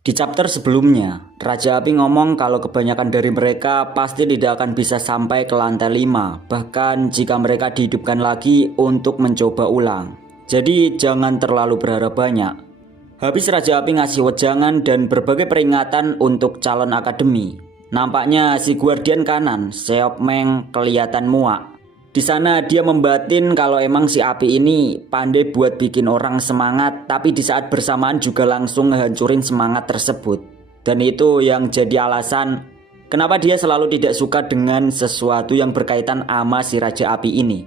Di chapter sebelumnya, Raja Api ngomong kalau kebanyakan dari mereka pasti tidak akan bisa sampai ke lantai 5, bahkan jika mereka dihidupkan lagi untuk mencoba ulang. Jadi jangan terlalu berharap banyak. Habis Raja Api ngasih wejangan dan berbagai peringatan untuk calon akademi. Nampaknya si Guardian kanan, Seop Meng, kelihatan muak. Di sana dia membatin kalau emang si Api ini pandai buat bikin orang semangat, tapi di saat bersamaan juga langsung ngehancurin semangat tersebut. Dan itu yang jadi alasan kenapa dia selalu tidak suka dengan sesuatu yang berkaitan sama si Raja Api ini.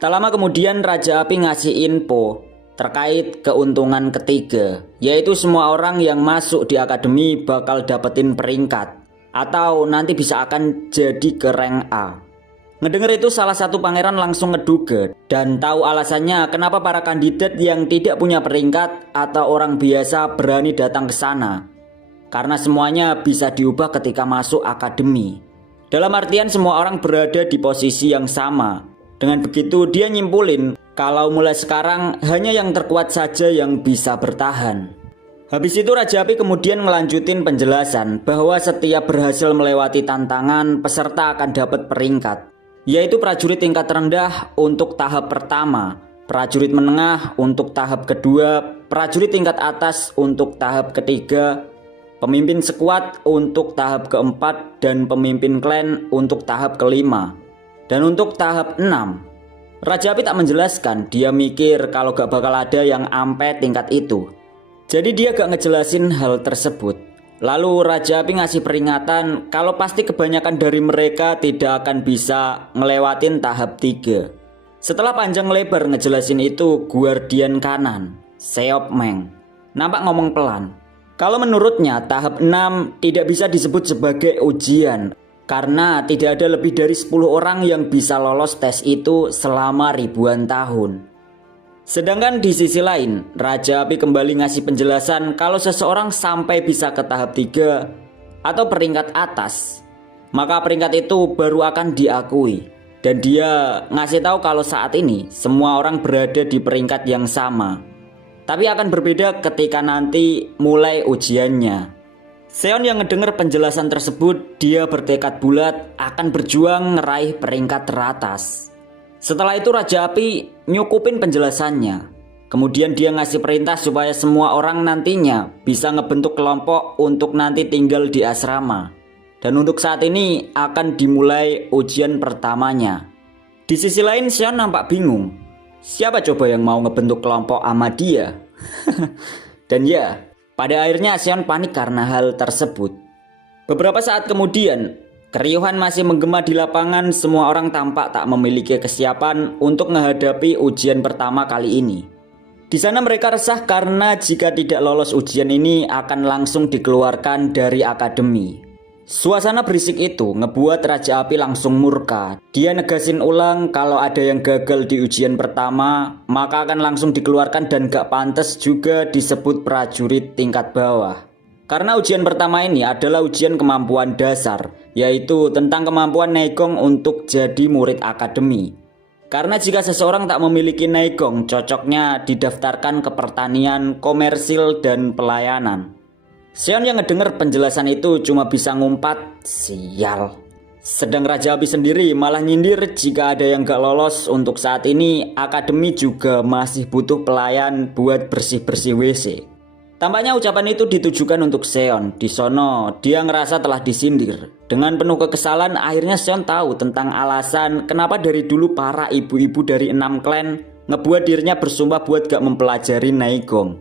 Tak lama kemudian Raja Api ngasih info terkait keuntungan ketiga, yaitu semua orang yang masuk di akademi bakal dapetin peringkat, atau nanti bisa akan jadi ke rank A. Ngedenger itu salah satu pangeran langsung ngeduga dan tahu alasannya kenapa para kandidat yang tidak punya peringkat atau orang biasa berani datang ke sana. Karena semuanya bisa diubah ketika masuk akademi. Dalam artian semua orang berada di posisi yang sama. Dengan begitu dia nyimpulin kalau mulai sekarang hanya yang terkuat saja yang bisa bertahan. Habis itu Raja Api kemudian melanjutin penjelasan bahwa setiap berhasil melewati tantangan peserta akan dapat peringkat. Yaitu prajurit tingkat rendah untuk tahap pertama, prajurit menengah untuk tahap kedua, prajurit tingkat atas untuk tahap ketiga, pemimpin sekuat untuk tahap keempat, dan pemimpin klan untuk tahap kelima. Dan untuk tahap 6, Raja Api tak menjelaskan, dia mikir kalau gak bakal ada yang ampe tingkat itu. Jadi dia gak ngejelasin hal tersebut. Lalu Raja Api ngasih peringatan kalau pasti kebanyakan dari mereka tidak akan bisa ngelewatin tahap 3. Setelah panjang lebar ngejelasin itu, Guardian kanan, Seop Meng, nampak ngomong pelan. Kalau menurutnya tahap 6 tidak bisa disebut sebagai ujian karena tidak ada lebih dari 10 orang yang bisa lolos tes itu selama ribuan tahun. Sedangkan di sisi lain, Raja Api kembali ngasih penjelasan kalau seseorang sampai bisa ke tahap 3 atau peringkat atas, maka peringkat itu baru akan diakui. Dan dia ngasih tahu kalau saat ini semua orang berada di peringkat yang sama, tapi akan berbeda ketika nanti mulai ujiannya. Seon yang ngedenger penjelasan tersebut, dia bertekad bulat akan berjuang ngeraih peringkat teratas. Setelah itu Raja Api nyukupin penjelasannya. Kemudian dia ngasih perintah supaya semua orang nantinya bisa ngebentuk kelompok untuk nanti tinggal di asrama. Dan untuk saat ini akan dimulai ujian pertamanya. Di sisi lain Seon nampak bingung. Siapa coba yang mau ngebentuk kelompok sama dia? Dan ya, pada akhirnya Seon panik karena hal tersebut. Beberapa saat kemudian, keriuhan masih menggema di lapangan. Semua orang tampak tak memiliki kesiapan untuk menghadapi ujian pertama kali ini. Di sana mereka resah karena jika tidak lolos ujian ini akan langsung dikeluarkan dari akademi. Suasana berisik itu ngebuat Raja Api langsung murka. Dia negasin ulang kalau ada yang gagal di ujian pertama maka akan langsung dikeluarkan dan gak pantas juga disebut prajurit tingkat bawah. Karena ujian pertama ini adalah ujian kemampuan dasar, yaitu tentang kemampuan Neigong untuk jadi murid akademi. Karena jika seseorang tak memiliki Neigong, cocoknya didaftarkan ke pertanian, komersil, dan pelayanan. Seon yang ngedenger penjelasan itu cuma bisa ngumpat, sial. Sedang Raja Api sendiri malah nyindir jika ada yang gak lolos. Untuk saat ini, akademi juga masih butuh pelayan buat bersih-bersih WC. Tampaknya ucapan itu ditujukan untuk Seon. Di sono dia ngerasa telah disindir. Dengan penuh kekesalan akhirnya Seon tahu tentang alasan kenapa dari dulu para ibu-ibu dari 6 klan ngebuat dirinya bersumpah buat gak mempelajari Neigong.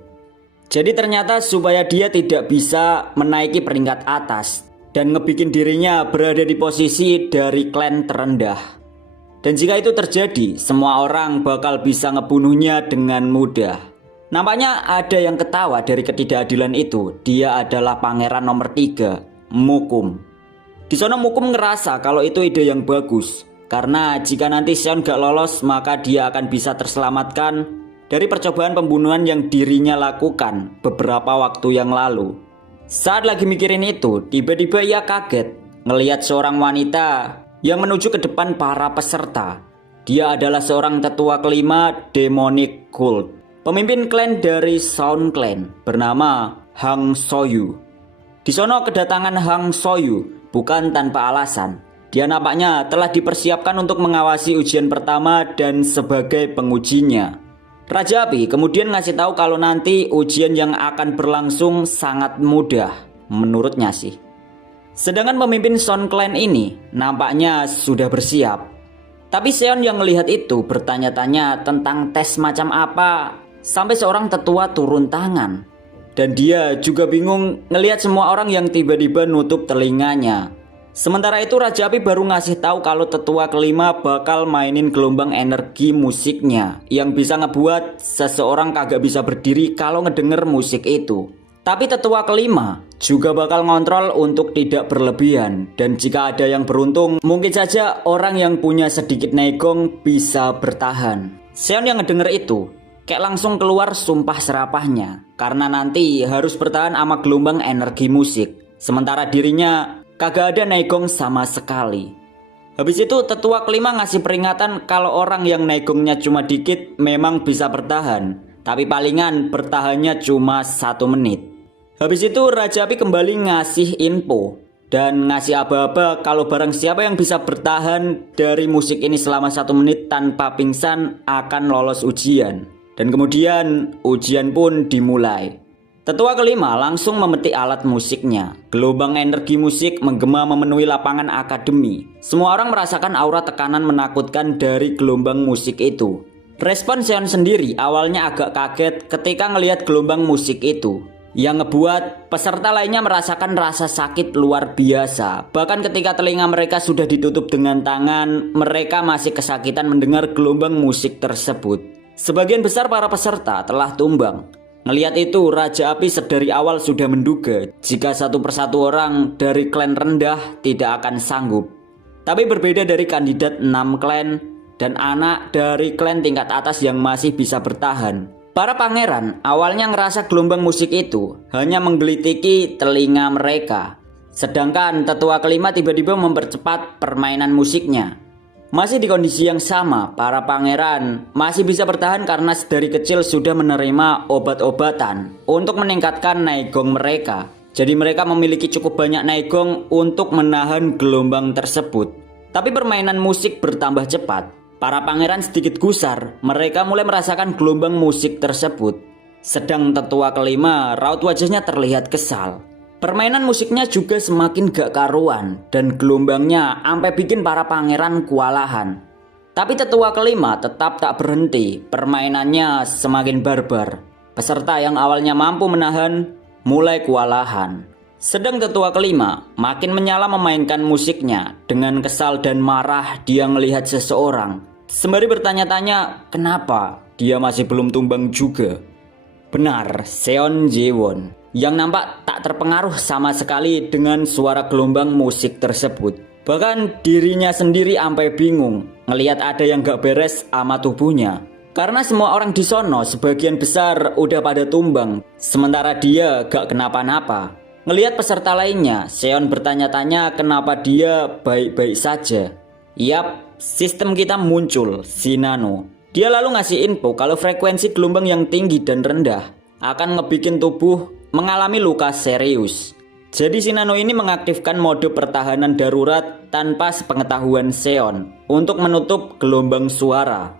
Jadi ternyata supaya dia tidak bisa menaiki peringkat atas dan ngebikin dirinya berada di posisi dari klan terendah. Dan jika itu terjadi, semua orang bakal bisa ngebunuhnya dengan mudah. Nampaknya ada yang ketawa dari ketidakadilan itu. Dia adalah pangeran nomor 3, Mukum. Di sana Mukum ngerasa kalau itu ide yang bagus. Karena jika nanti Seon gak lolos, maka dia akan bisa terselamatkan dari percobaan pembunuhan yang dirinya lakukan beberapa waktu yang lalu. Saat lagi mikirin itu, tiba-tiba ia kaget ngelihat seorang wanita yang menuju ke depan para peserta. Dia adalah seorang tetua kelima Demonic Cult, pemimpin klan dari Sound Clan bernama Hang Soyu. Di sono kedatangan Hang Soyu bukan tanpa alasan. Dia nampaknya telah dipersiapkan untuk mengawasi ujian pertama dan sebagai pengujinya. Raja Api kemudian ngasih tahu kalau nanti ujian yang akan berlangsung sangat mudah, menurutnya sih. Sedangkan pemimpin Sun Clan ini nampaknya sudah bersiap. Tapi Seon yang melihat itu bertanya-tanya tentang tes macam apa sampai seorang tetua turun tangan. Dan dia juga bingung ngelihat semua orang yang tiba-tiba nutup telinganya. Sementara itu Raja Api baru ngasih tahu kalau tetua kelima bakal mainin gelombang energi musiknya yang bisa ngebuat seseorang kagak bisa berdiri kalau ngedenger musik itu. Tapi tetua kelima juga bakal ngontrol untuk tidak berlebihan. Dan jika ada yang beruntung, mungkin saja orang yang punya sedikit negong bisa bertahan. Seon yang ngedenger itu kayak langsung keluar sumpah serapahnya, karena nanti harus bertahan sama gelombang energi musik. Sementara dirinya kagak ada negong sama sekali. Habis itu tetua kelima ngasih peringatan kalau orang yang negongnya cuma dikit memang bisa bertahan, tapi palingan bertahannya cuma 1 menit. Habis itu Raja Api kembali ngasih info dan ngasih aba-aba kalau barang siapa yang bisa bertahan dari musik ini selama 1 menit tanpa pingsan akan lolos ujian. Dan kemudian ujian pun dimulai. Tetua kelima langsung memetik alat musiknya. Gelombang energi musik menggema memenuhi lapangan akademi. Semua orang merasakan aura tekanan menakutkan dari gelombang musik itu. Respon Seon sendiri awalnya agak kaget ketika ngelihat gelombang musik itu, yang ngebuat peserta lainnya merasakan rasa sakit luar biasa. Bahkan ketika telinga mereka sudah ditutup dengan tangan, mereka masih kesakitan mendengar gelombang musik tersebut. Sebagian besar para peserta telah tumbang. Ngelihat itu Raja Api sedari awal sudah menduga jika satu persatu orang dari klan rendah tidak akan sanggup. Tapi berbeda dari kandidat 6 klan dan anak dari klan tingkat atas yang masih bisa bertahan, para pangeran awalnya ngerasa gelombang musik itu hanya menggelitiki telinga mereka. Sedangkan tetua kelima tiba-tiba mempercepat permainan musiknya. Masih di kondisi yang sama, para pangeran masih bisa bertahan karena sedari kecil sudah menerima obat-obatan untuk meningkatkan naegong mereka. Jadi mereka memiliki cukup banyak naegong untuk menahan gelombang tersebut. Tapi permainan musik bertambah cepat. Para pangeran sedikit gusar, mereka mulai merasakan gelombang musik tersebut. Sedang tetua kelima, raut wajahnya terlihat kesal. Permainan musiknya juga semakin gak karuan dan gelombangnya sampai bikin para pangeran kewalahan. Tapi tetua kelima tetap tak berhenti, permainannya semakin barbar. Peserta yang awalnya mampu menahan mulai kewalahan. Sedang tetua kelima makin menyala memainkan musiknya. Dengan kesal dan marah dia melihat seseorang. Sembari bertanya-tanya kenapa dia masih belum tumbang juga. Benar, Seon Jaewon yang nampak tak terpengaruh sama sekali dengan suara gelombang musik tersebut. Bahkan dirinya sendiri sampai bingung ngelihat ada yang gak beres sama tubuhnya. Karena semua orang di sono sebagian besar udah pada tumbang, sementara dia gak kenapa-napa. Ngelihat peserta lainnya, Seon bertanya-tanya kenapa dia baik-baik saja. Yap, sistem kita muncul, Shinano. Dia lalu ngasih info kalau frekuensi gelombang yang tinggi dan rendah akan ngebikin tubuh mengalami luka serius. Jadi Shinano ini mengaktifkan mode pertahanan darurat tanpa sepengetahuan Seon untuk menutup gelombang suara.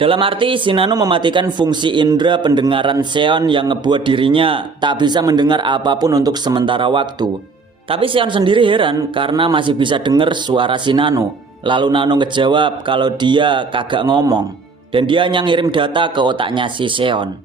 Dalam arti Shinano mematikan fungsi indera pendengaran Seon yang ngebuat dirinya tak bisa mendengar apapun untuk sementara waktu. Tapi Seon sendiri heran karena masih bisa dengar suara Shinano. Lalu Nano ngejawab kalau dia kagak ngomong dan dia hanya ngirim data ke otaknya si Seon.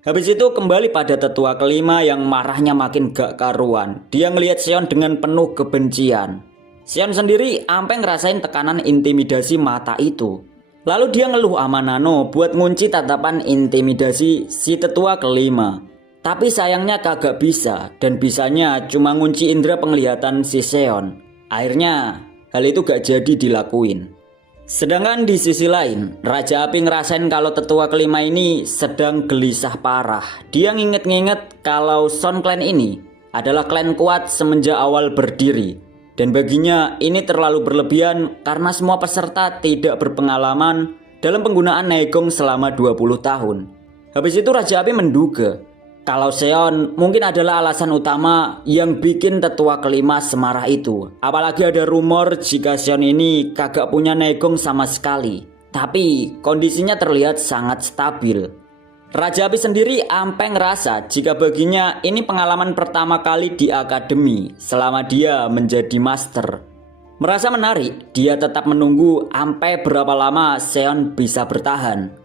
Habis itu kembali pada tetua kelima yang marahnya makin gak karuan. Dia ngelihat Seon dengan penuh kebencian. Seon sendiri ampe ngerasain tekanan intimidasi mata itu. Lalu dia ngeluh sama Nano buat ngunci tatapan intimidasi si tetua kelima. Tapi sayangnya kagak bisa dan bisanya cuma ngunci indera penglihatan si Seon. Akhirnya hal itu gak jadi dilakuin. Sedangkan di sisi lain, Raja Api ngerasain kalau tetua kelima ini sedang gelisah parah. Dia nginget-nginget kalau Sun Clan ini adalah klan kuat semenjak awal berdiri. Dan baginya ini terlalu berlebihan karena semua peserta tidak berpengalaman dalam penggunaan naegong selama 20 tahun. Habis itu Raja Api menduga kalau Seon mungkin adalah alasan utama yang bikin tetua kelima semarah itu. Apalagi ada rumor jika Seon ini kagak punya Naegong sama sekali. Tapi kondisinya terlihat sangat stabil. Raja Api sendiri ampe ngerasa jika baginya ini pengalaman pertama kali di akademi selama dia menjadi master. Merasa menarik, dia tetap menunggu ampe berapa lama Seon bisa bertahan.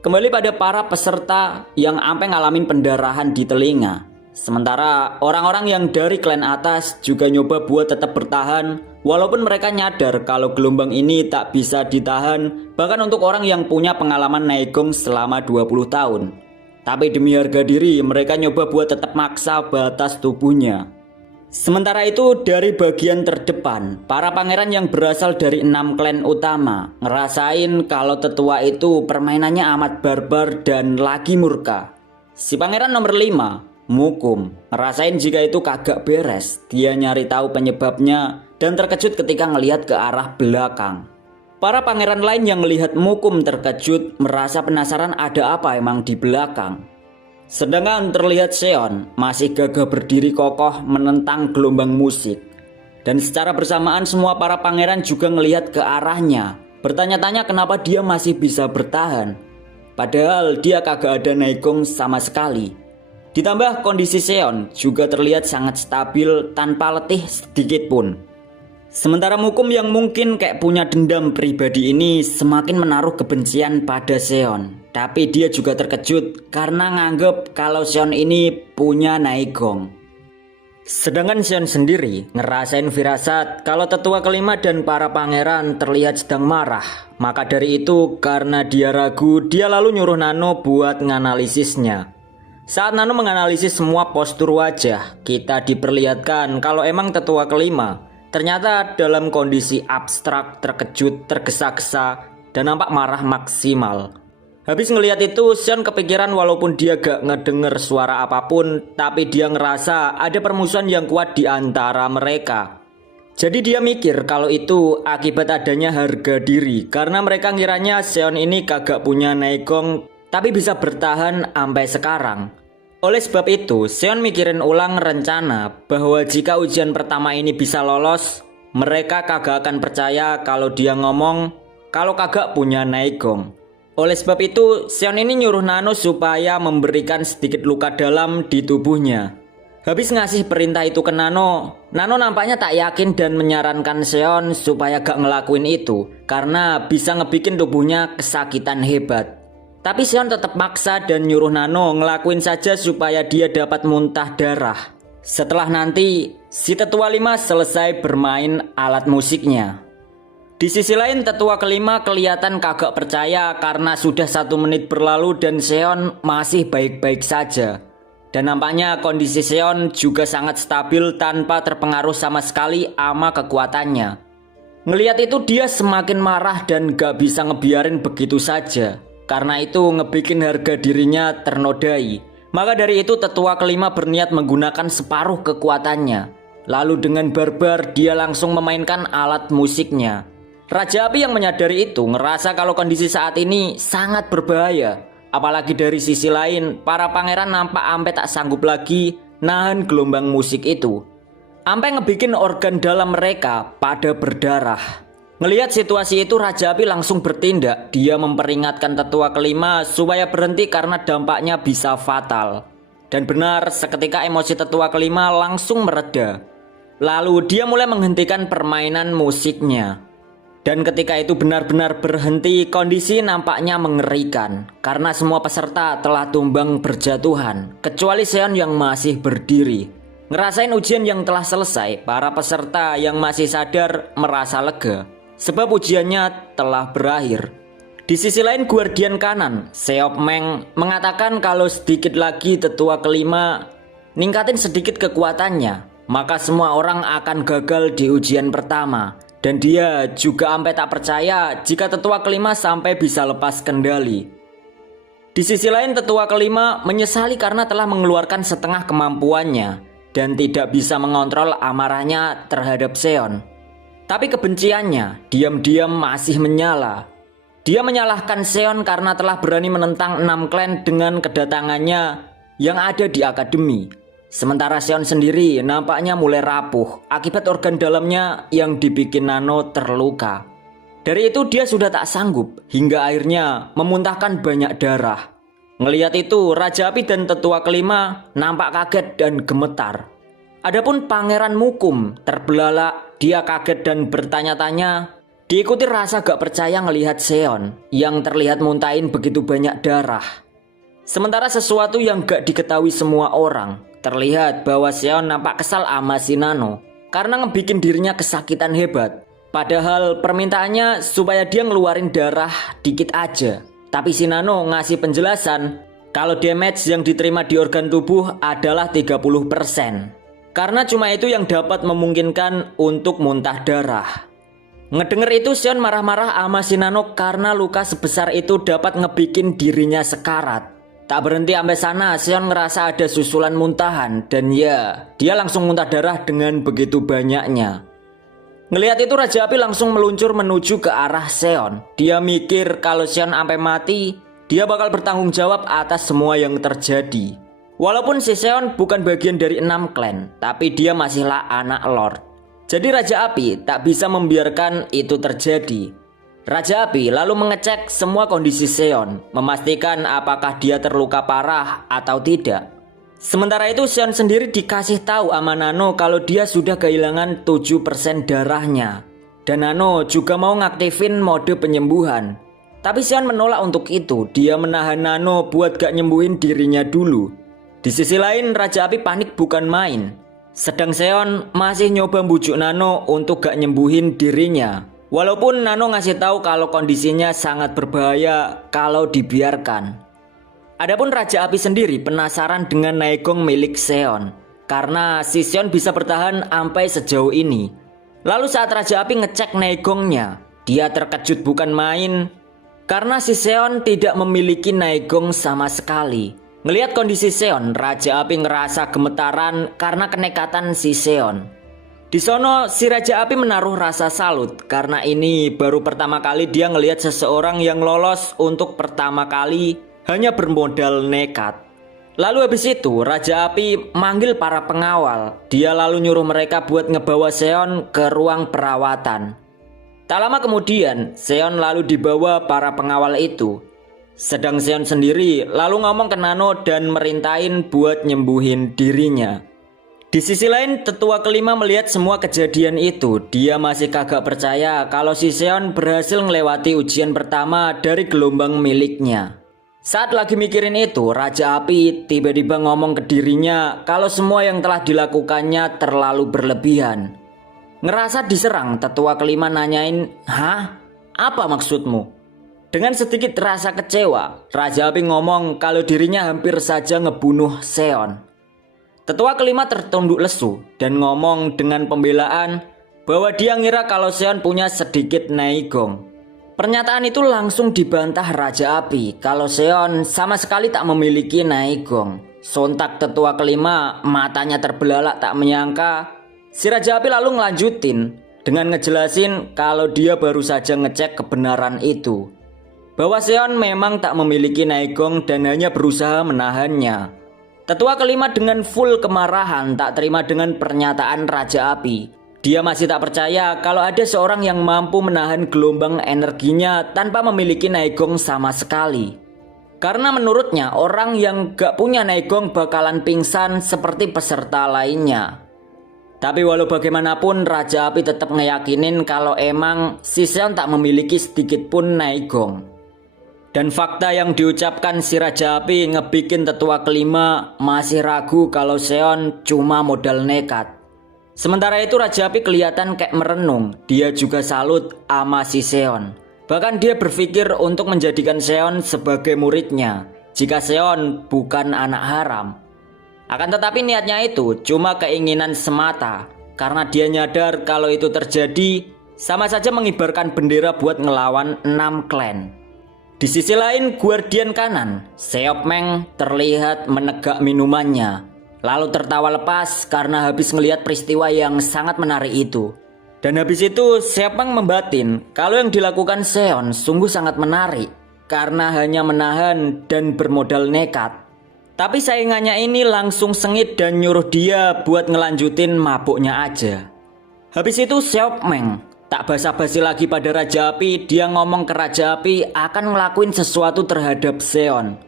Kembali pada para peserta yang ampe ngalamin pendarahan di telinga. Sementara orang-orang yang dari klan atas juga nyoba buat tetap bertahan, walaupun mereka nyadar kalau gelombang ini tak bisa ditahan, bahkan untuk orang yang punya pengalaman Naegong selama 20 tahun. Tapi demi harga diri, mereka nyoba buat tetap maksa batas tubuhnya. Sementara itu dari bagian terdepan, para pangeran yang berasal dari 6 klan utama ngerasain kalau tetua itu permainannya amat barbar dan lagi murka. Si pangeran nomor 5, Mukum, ngerasain jika itu kagak beres. Dia nyari tahu penyebabnya dan terkejut ketika ngelihat ke arah belakang. Para pangeran lain yang melihat Mukum terkejut merasa penasaran ada apa emang di belakang. Sedangkan terlihat Seon masih gagah berdiri kokoh menentang gelombang musik. Dan secara bersamaan semua para pangeran juga ngelihat ke arahnya, bertanya-tanya kenapa dia masih bisa bertahan. Padahal dia kagak ada Naegong sama sekali. Ditambah kondisi Seon juga terlihat sangat stabil tanpa letih sedikit pun. Sementara Mukum yang mungkin kayak punya dendam pribadi ini semakin menaruh kebencian pada Seon. Tapi dia juga terkejut karena nganggep kalau Seon ini punya Naegong. Sedangkan Seon sendiri ngerasain firasat kalau tetua kelima dan para pangeran terlihat sedang marah. Maka dari itu karena dia ragu, dia lalu nyuruh Nano buat nganalisisnya. Saat Nano menganalisis semua postur wajah, kita diperlihatkan kalau emang tetua kelima ternyata dalam kondisi abstrak, terkejut, tergesa-gesa, dan nampak marah maksimal. Habis ngelihat itu, Seon kepikiran walaupun dia gak ngedenger suara apapun, tapi dia ngerasa ada permusuhan yang kuat di antara mereka. Jadi dia mikir kalau itu akibat adanya harga diri, karena mereka ngiranya Seon ini kagak punya Naegong, tapi bisa bertahan sampai sekarang. Oleh sebab itu, Seon mikirin ulang rencana bahwa jika ujian pertama ini bisa lolos, mereka kagak akan percaya kalau dia ngomong kalau kagak punya Naegong. Oleh sebab itu, Seon ini nyuruh Nano supaya memberikan sedikit luka dalam di tubuhnya. Habis ngasih perintah itu ke Nano, Nano nampaknya tak yakin dan menyarankan Seon supaya gak ngelakuin itu karena bisa ngebikin tubuhnya kesakitan hebat. Tapi Seon tetap maksa dan nyuruh Nano ngelakuin saja supaya dia dapat muntah darah. Setelah nanti si tetua 5 selesai bermain alat musiknya. Di sisi lain tetua kelima kelihatan kagak percaya karena sudah 1 menit berlalu dan Seon masih baik-baik saja. Dan nampaknya kondisi Seon juga sangat stabil tanpa terpengaruh sama sekali sama kekuatannya. Ngelihat itu dia semakin marah dan gak bisa ngebiarin begitu saja. Karena itu ngebikin harga dirinya ternodai. Maka dari itu tetua kelima berniat menggunakan separuh kekuatannya. Lalu dengan barbar dia langsung memainkan alat musiknya. Raja Api yang menyadari itu ngerasa kalau kondisi saat ini sangat berbahaya. Apalagi dari sisi lain para pangeran nampak ampe tak sanggup lagi nahan gelombang musik itu. Ampe ngebikin organ dalam mereka pada berdarah. Ngelihat situasi itu Raja Api langsung bertindak. Dia memperingatkan tetua kelima supaya berhenti karena dampaknya bisa fatal. Dan benar seketika emosi tetua kelima langsung mereda. Lalu dia mulai menghentikan permainan musiknya. Dan ketika itu benar-benar berhenti, kondisi nampaknya mengerikan. Karena semua peserta telah tumbang berjatuhan, kecuali Seon yang masih berdiri. Ngerasain ujian yang telah selesai, para peserta yang masih sadar merasa lega. Sebab ujiannya telah berakhir. Di sisi lain guardian kanan, Seop Meng mengatakan kalau sedikit lagi tetua kelima ningkatin sedikit kekuatannya, maka semua orang akan gagal di ujian pertama. Dan dia juga sampai tak percaya jika tetua kelima sampai bisa lepas kendali. Di sisi lain tetua kelima menyesali karena telah mengeluarkan setengah kemampuannya dan tidak bisa mengontrol amarahnya terhadap Seon. Tapi kebenciannya diam-diam masih menyala. Dia menyalahkan Seon karena telah berani menentang 6 klan dengan kedatangannya yang ada di akademi. Sementara Seon sendiri nampaknya mulai rapuh akibat organ dalamnya yang dibikin Nano terluka. Dari itu dia sudah tak sanggup hingga akhirnya memuntahkan banyak darah. Ngelihat itu Raja Api dan tetua kelima nampak kaget dan gemetar. Adapun Pangeran Mukum terbelalak, dia kaget dan bertanya-tanya. Diikuti rasa gak percaya ngelihat Seon yang terlihat muntahin begitu banyak darah. Sementara sesuatu yang gak diketahui semua orang, terlihat bahwa Seon nampak kesal sama si Nano karena ngebikin dirinya kesakitan hebat. Padahal permintaannya supaya dia ngeluarin darah dikit aja. Tapi si Nano ngasih penjelasan kalau damage yang diterima di organ tubuh adalah 30%. Karena cuma itu yang dapat memungkinkan untuk muntah darah. Ngedenger itu Seon marah-marah sama si Nano karena luka sebesar itu dapat ngebikin dirinya sekarat. Tak berhenti sampai sana, Seon ngerasa ada susulan muntahan dan ya, dia langsung muntah darah dengan begitu banyaknya. Ngelihat itu Raja Api langsung meluncur menuju ke arah Seon. Dia mikir kalau Seon sampai mati, dia bakal bertanggung jawab atas semua yang terjadi. Walaupun si Seon bukan bagian dari 6 klan, tapi dia masihlah anak Lord. Jadi Raja Api tak bisa membiarkan itu terjadi. Raja Api lalu mengecek semua kondisi Seon, memastikan apakah dia terluka parah atau tidak. Sementara itu Seon sendiri dikasih tahu sama Nano kalau dia sudah kehilangan 7% darahnya. Dan Nano juga mau ngaktifin mode penyembuhan. Tapi Seon menolak untuk itu, dia menahan Nano buat gak nyembuhin dirinya dulu. Di sisi lain Raja Api panik bukan main. Sedang Seon masih nyoba bujuk Nano untuk gak nyembuhin dirinya. Walaupun Nano ngasih tahu kalau kondisinya sangat berbahaya kalau dibiarkan. Adapun Raja Api sendiri penasaran dengan Naegong milik Seon. Karena si Seon bisa bertahan sampai sejauh ini. Lalu saat Raja Api ngecek Naegongnya, dia terkejut bukan main. Karena si Seon tidak memiliki Naegong sama sekali. Ngelihat kondisi Seon, Raja Api ngerasa gemetaran karena kenekatan si Seon. Di sono si Raja Api menaruh rasa salut karena ini baru pertama kali dia ngelihat seseorang yang lolos untuk pertama kali hanya bermodal nekat. Lalu habis itu Raja Api manggil para pengawal. Dia lalu nyuruh mereka buat ngebawa Seon ke ruang perawatan. Tak lama kemudian Seon lalu dibawa para pengawal itu. Sedang Seon sendiri lalu ngomong ke Nano dan merintahin buat nyembuhin dirinya. Di sisi lain tetua kelima melihat semua kejadian itu. Dia masih kagak percaya kalau si Seon berhasil melewati ujian pertama dari gelombang miliknya. Saat lagi mikirin itu, Raja Api tiba-tiba ngomong ke dirinya kalau semua yang telah dilakukannya terlalu berlebihan. Ngerasa diserang, tetua kelima nanyain, "Hah? Apa maksudmu?" Dengan sedikit rasa kecewa, Raja Api ngomong kalau dirinya hampir saja ngebunuh Seon. Tetua kelima tertunduk lesu dan ngomong dengan pembelaan bahwa dia ngira kalau Seon punya sedikit Naegong. Pernyataan itu langsung dibantah Raja Api kalau Seon sama sekali tak memiliki Naegong. Sontak tetua kelima matanya terbelalak tak menyangka. Si Raja Api lalu ngelanjutin dengan ngejelasin kalau dia baru saja ngecek kebenaran itu. Bahwa Seon memang tak memiliki Naegong dan hanya berusaha menahannya. Tetua kelima dengan full kemarahan tak terima dengan pernyataan Raja Api. Dia masih tak percaya kalau ada seorang yang mampu menahan gelombang energinya tanpa memiliki Naegong sama sekali. Karena menurutnya orang yang gak punya Naegong bakalan pingsan seperti peserta lainnya. Tapi walau bagaimanapun Raja Api tetap ngeyakinin kalau emang si Seon tak memiliki sedikit pun Naegong. Dan fakta yang diucapkan si Raja Api ngebikin tetua kelima masih ragu kalau Seon cuma modal nekat. Sementara itu Raja Api kelihatan kayak merenung. Dia juga salut sama si Seon. Bahkan dia berpikir untuk menjadikan Seon sebagai muridnya jika Seon bukan anak haram. Akan tetapi niatnya itu cuma keinginan semata. Karena dia nyadar kalau itu terjadi sama saja mengibarkan bendera buat ngelawan 6 klan. Di sisi lain, guardian kanan, Seop Meng terlihat menegak minumannya. Lalu tertawa lepas karena habis melihat peristiwa yang sangat menarik itu. Dan habis itu, Seop Meng membatin kalau yang dilakukan Seon sungguh sangat menarik. Karena hanya menahan dan bermodal nekat. Tapi saingannya ini langsung sengit dan nyuruh dia buat ngelanjutin mabuknya aja. Habis itu Seop Meng tak basa-basi lagi pada Raja Api, dia ngomong ke Raja Api akan ngelakuin sesuatu terhadap Seon.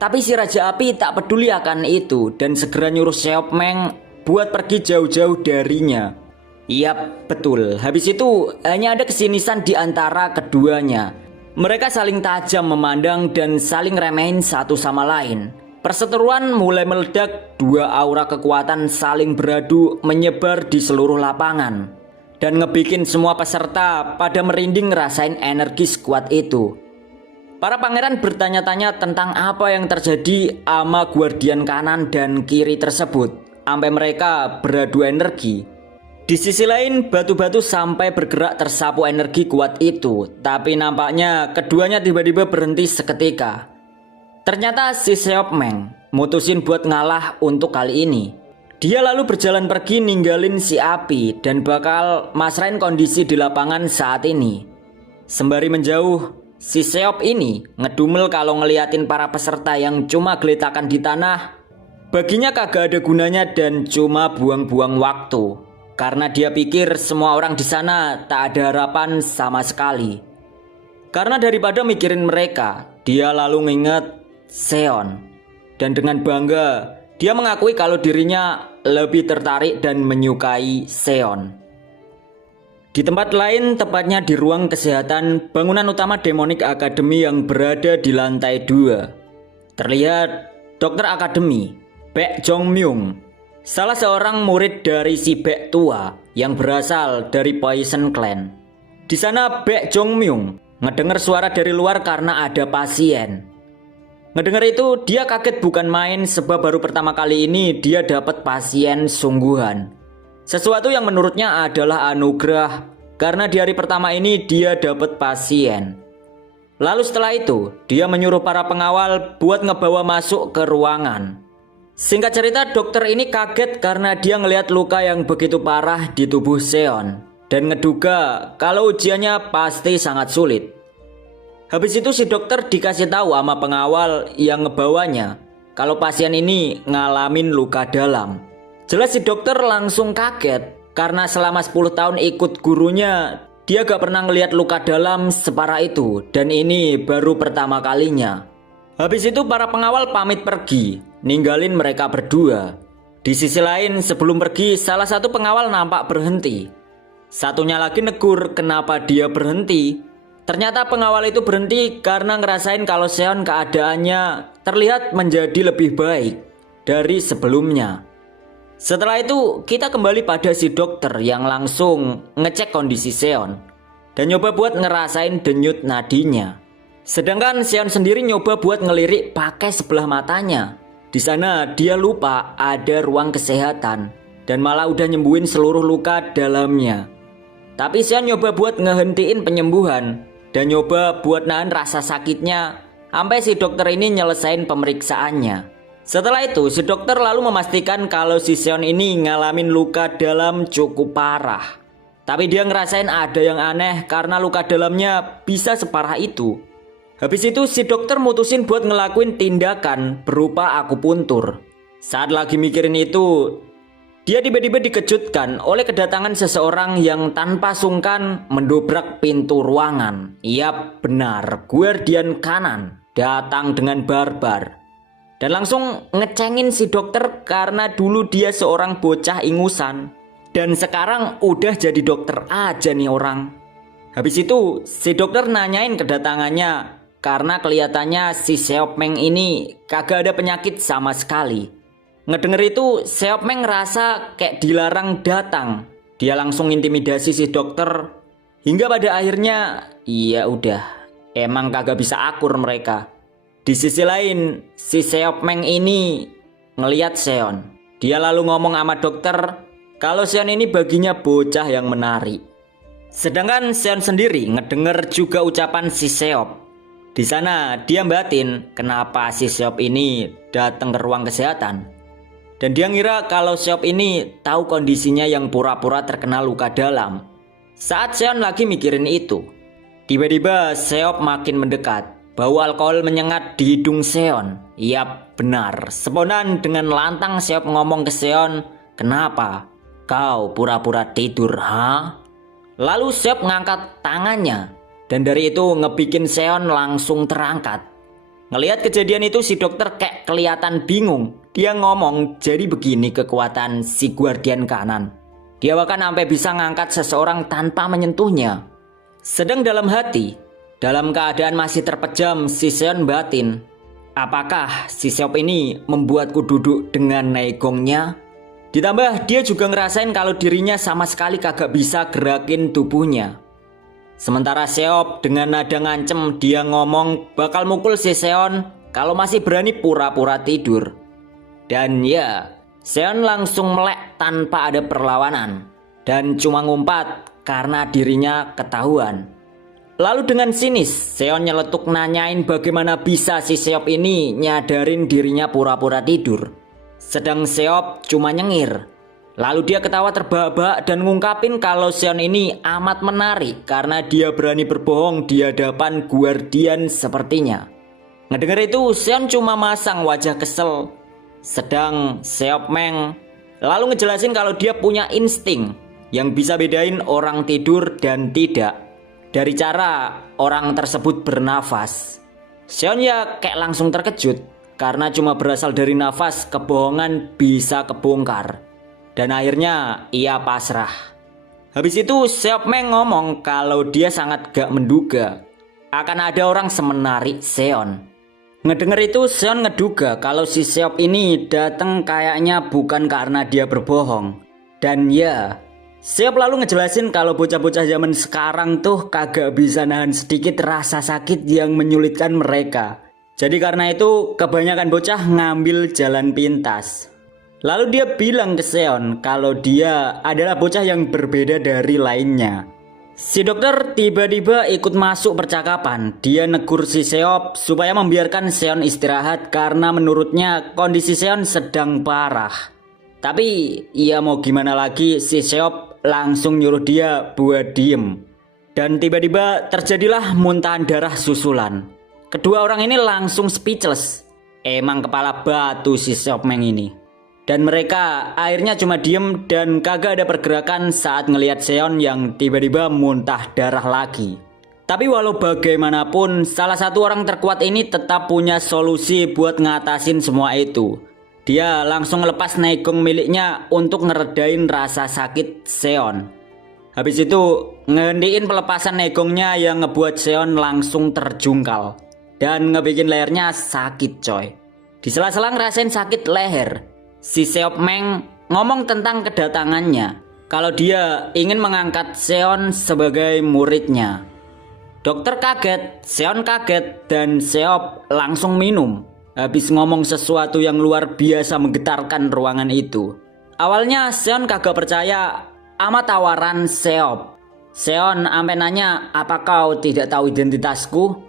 Tapi si Raja Api tak peduli akan itu dan segera nyuruh Seop Meng buat pergi jauh-jauh darinya. Yap, betul. Habis itu hanya ada kesinisan di antara keduanya. Mereka saling tajam memandang dan saling remehin satu sama lain. Perseteruan mulai meledak, dua aura kekuatan saling beradu menyebar di seluruh lapangan. Dan ngebikin semua peserta pada merinding ngerasain energi sekuat itu. Para pangeran bertanya-tanya tentang apa yang terjadi sama guardian kanan dan kiri tersebut. Sampai mereka beradu energi. Di sisi lain, batu-batu sampai bergerak tersapu energi kuat itu. Tapi nampaknya keduanya tiba-tiba berhenti seketika. Ternyata si Seop Meng mutusin buat ngalah untuk kali ini. Dia lalu berjalan pergi ninggalin si Api dan bakal masrahin kondisi di lapangan saat ini. Sembari menjauh, si Seop ini ngedumel kalau ngeliatin para peserta yang cuma geletakan di tanah. Baginya kagak ada gunanya dan cuma buang-buang waktu. Karena dia pikir semua orang di sana tak ada harapan sama sekali. Karena daripada mikirin mereka, dia lalu nginget Seon. Dan dengan bangga, dia mengakui kalau dirinya lebih tertarik dan menyukai Seon. Di tempat lain, tepatnya di ruang kesehatan bangunan utama Demonic Academy yang berada di lantai 2. Terlihat dokter akademi, Baek Jong Myung, salah seorang murid dari si Baek tua yang berasal dari Poison Clan. Di sana Baek Jong Myung ngedengar suara dari luar karena ada pasien. Ngedengar itu dia kaget bukan main sebab baru pertama kali ini dia dapat pasien sungguhan. Sesuatu yang menurutnya adalah anugerah karena di hari pertama ini dia dapat pasien. Lalu setelah itu dia menyuruh para pengawal buat ngebawa masuk ke ruangan. Singkat cerita dokter ini kaget karena dia ngelihat luka yang begitu parah di tubuh Seon. Dan ngeduga kalau ujiannya pasti sangat sulit. Habis itu si dokter dikasih tahu sama pengawal yang ngebawanya kalau pasien ini ngalamin luka dalam. Jelas si dokter langsung kaget karena selama 10 tahun ikut gurunya dia gak pernah ngelihat luka dalam separah itu dan ini baru pertama kalinya. Habis itu para pengawal pamit pergi, ninggalin mereka berdua. Di sisi lain sebelum pergi salah satu pengawal nampak berhenti. Satunya lagi negur kenapa dia berhenti. Ternyata pengawal itu berhenti karena ngerasain kalau Seon keadaannya terlihat menjadi lebih baik dari sebelumnya. Setelah itu kita kembali pada si dokter yang langsung ngecek kondisi Seon dan nyoba buat ngerasain denyut nadinya. Sedangkan Seon sendiri nyoba buat ngelirik pakai sebelah matanya. Di sana dia lupa ada ruang kesehatan dan malah udah nyembuhin seluruh luka dalamnya. Tapi Seon nyoba buat ngehentiin penyembuhan dan nyoba buat nahan rasa sakitnya sampai si dokter ini nyelesain pemeriksaannya. Setelah itu si dokter lalu memastikan kalau si Seon ini ngalamin luka dalam cukup parah. Tapi dia ngerasain ada yang aneh karena luka dalamnya bisa separah itu. Habis itu si dokter mutusin buat ngelakuin tindakan berupa akupuntur. Saat lagi mikirin itu, dia tiba-tiba dikejutkan oleh kedatangan seseorang yang tanpa sungkan mendobrak pintu ruangan. Iya benar, guardian kanan datang dengan barbar. Dan langsung ngecengin si dokter karena dulu dia seorang bocah ingusan. Dan sekarang udah jadi dokter aja nih orang. Habis itu si dokter nanyain kedatangannya karena kelihatannya si Seop Meng ini kagak ada penyakit sama sekali. Ngedenger itu Seop Meng ngerasa kayak dilarang datang. Dia langsung intimidasi si dokter hingga pada akhirnya ya udah emang kagak bisa akur mereka. Di sisi lain si Seop Meng ini ngeliat Seon. Dia lalu ngomong sama dokter kalau Seon ini baginya bocah yang menarik. Sedangkan Seon sendiri ngedenger juga ucapan si Seop. Di sana dia batin kenapa si Seop ini datang ke ruang kesehatan. Dan dia ngira kalau Seop ini tahu kondisinya yang pura-pura terkena luka dalam. Saat Seon lagi mikirin itu, tiba-tiba Seop makin mendekat. Bau alkohol menyengat di hidung Seon. Yap, benar. Spontan dengan lantang Seop ngomong ke Seon, "Kenapa? Kau pura-pura tidur, ha?" Lalu Seop ngangkat tangannya. Dan dari itu ngebikin Seon langsung terangkat. Ngelihat kejadian itu si dokter kayak kelihatan bingung. Dia ngomong, "Jadi begini kekuatan si guardian kanan. Dia bahkan sampai bisa ngangkat seseorang tanpa menyentuhnya." Sedang dalam hati, dalam keadaan masih terpejam, si Seon batin, apakah si Seop ini membuatku duduk dengan naegongnya? Ditambah dia juga ngerasain kalau dirinya sama sekali kagak bisa gerakin tubuhnya. Sementara Seop dengan nada ngancem dia ngomong bakal mukul si Seon kalau masih berani pura-pura tidur. Dan ya, Seon langsung melek tanpa ada perlawanan dan cuma ngumpat karena dirinya ketahuan. Lalu dengan sinis, Seon nyeletuk nanyain bagaimana bisa si Seop ini nyadarin dirinya pura-pura tidur. Sedang Seop cuma nyengir. Lalu dia ketawa terbahak-bahak dan ngungkapin kalau Seon ini amat menarik karena dia berani berbohong di hadapan guardian sepertinya. Ngedenger itu Seon cuma masang wajah kesel. Sedang Seop Meng lalu ngejelasin kalau dia punya insting yang bisa bedain orang tidur dan tidak dari cara orang tersebut bernafas. Seon ya kayak langsung terkejut karena cuma berasal dari nafas kebohongan bisa kebongkar. Dan akhirnya ia pasrah. Habis itu Seop Meng ngomong kalau dia sangat gak menduga akan ada orang semenarik Seon. Ngedenger itu Seon ngeduga kalau si Seop ini datang kayaknya bukan karena dia berbohong. Dan ya, Seop lalu ngejelasin kalau bocah-bocah zaman sekarang tuh kagak bisa nahan sedikit rasa sakit yang menyulitkan mereka. Jadi karena itu kebanyakan bocah ngambil jalan pintas. Lalu dia bilang ke Seon kalau dia adalah bocah yang berbeda dari lainnya. Si dokter tiba-tiba ikut masuk percakapan. Dia negur si Seop supaya membiarkan Seon istirahat karena menurutnya kondisi Seon sedang parah. Tapi ya mau gimana lagi, si Seop langsung nyuruh dia buat diem. Dan tiba-tiba terjadilah muntahan darah susulan. Kedua orang ini langsung speechless. Emang kepala batu si Seop Meng ini. Dan mereka akhirnya cuma diem dan kagak ada pergerakan saat ngelihat Seon yang tiba-tiba muntah darah lagi. Tapi walau bagaimanapun, salah satu orang terkuat ini tetap punya solusi buat ngatasin semua itu. Dia langsung lepas naegong miliknya untuk ngeredain rasa sakit Seon. Habis itu ngehentiin pelepasan naegongnya yang ngebuat Seon langsung terjungkal. Dan ngebikin lehernya sakit coy. Di sela-sela ngerasain sakit leher, si Seop Meng ngomong tentang kedatangannya. Kalau dia ingin mengangkat Seon sebagai muridnya. Dokter kaget, Seon kaget, dan Seop langsung minum. Habis ngomong sesuatu yang luar biasa menggetarkan ruangan itu. Awalnya Seon kagak percaya sama tawaran Seop. Seon ampe nanya, "Apa kau tidak tahu identitasku?"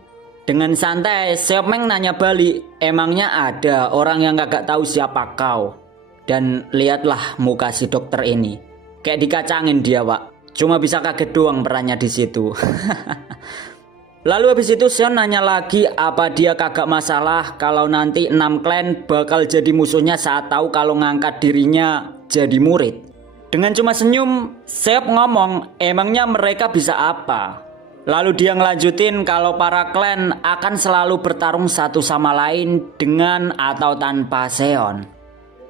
Dengan santai Seop Meng nanya balik, "Emangnya ada orang yang kagak tahu siapa kau?" Dan lihatlah muka si dokter ini. Kayak dikacangin dia, Pak. Cuma bisa kaget doang perannya di situ. Lalu habis itu Seon nanya lagi apa dia kagak masalah kalau nanti 6 klan bakal jadi musuhnya saat tahu kalau ngangkat dirinya jadi murid. Dengan cuma senyum, Seop ngomong emangnya mereka bisa apa? Lalu dia ngelanjutin kalau para klan akan selalu bertarung satu sama lain dengan atau tanpa Seon.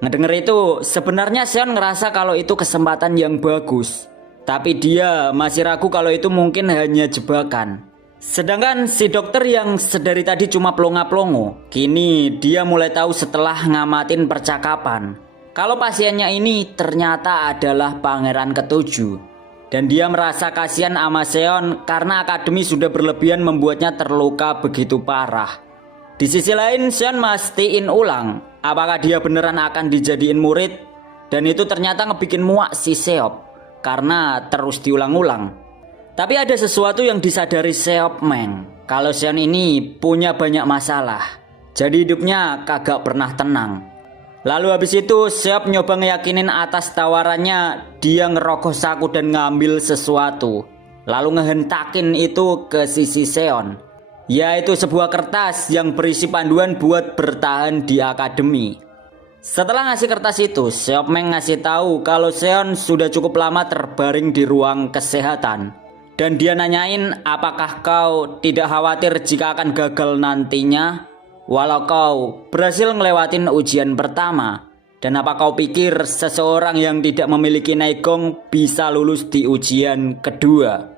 Ngedenger itu sebenarnya Seon ngerasa kalau itu kesempatan yang bagus. Tapi dia masih ragu kalau itu mungkin hanya jebakan. Sedangkan si dokter yang sedari tadi cuma plonga-plongo, kini dia mulai tahu setelah ngamatin percakapan kalau pasiennya ini ternyata adalah pangeran ketujuh. Dan dia merasa kasihan sama Seon karena akademi sudah berlebihan membuatnya terluka begitu parah. Di sisi lain Seon mastiin ulang apakah dia beneran akan dijadiin murid. Dan itu ternyata ngebikin muak si Seop karena terus diulang-ulang. Tapi ada sesuatu yang disadari Seop Meng, kalau Seon ini punya banyak masalah. Jadi hidupnya kagak pernah tenang. Lalu habis itu Seop nyoba ngeyakinin atas tawarannya dia ngerogoh saku dan ngambil sesuatu. Lalu ngehentakin itu ke sisi Seon. yaitu sebuah kertas yang berisi panduan buat bertahan di akademi. Setelah ngasih kertas itu, Seopmeng ngasih tahu kalau Seon sudah cukup lama terbaring di ruang kesehatan. Dan dia nanyain, apakah kau tidak khawatir jika akan gagal nantinya? Walau kau berhasil ngelewatin ujian pertama. Dan apa kau pikir seseorang yang tidak memiliki Naegong bisa lulus di ujian kedua?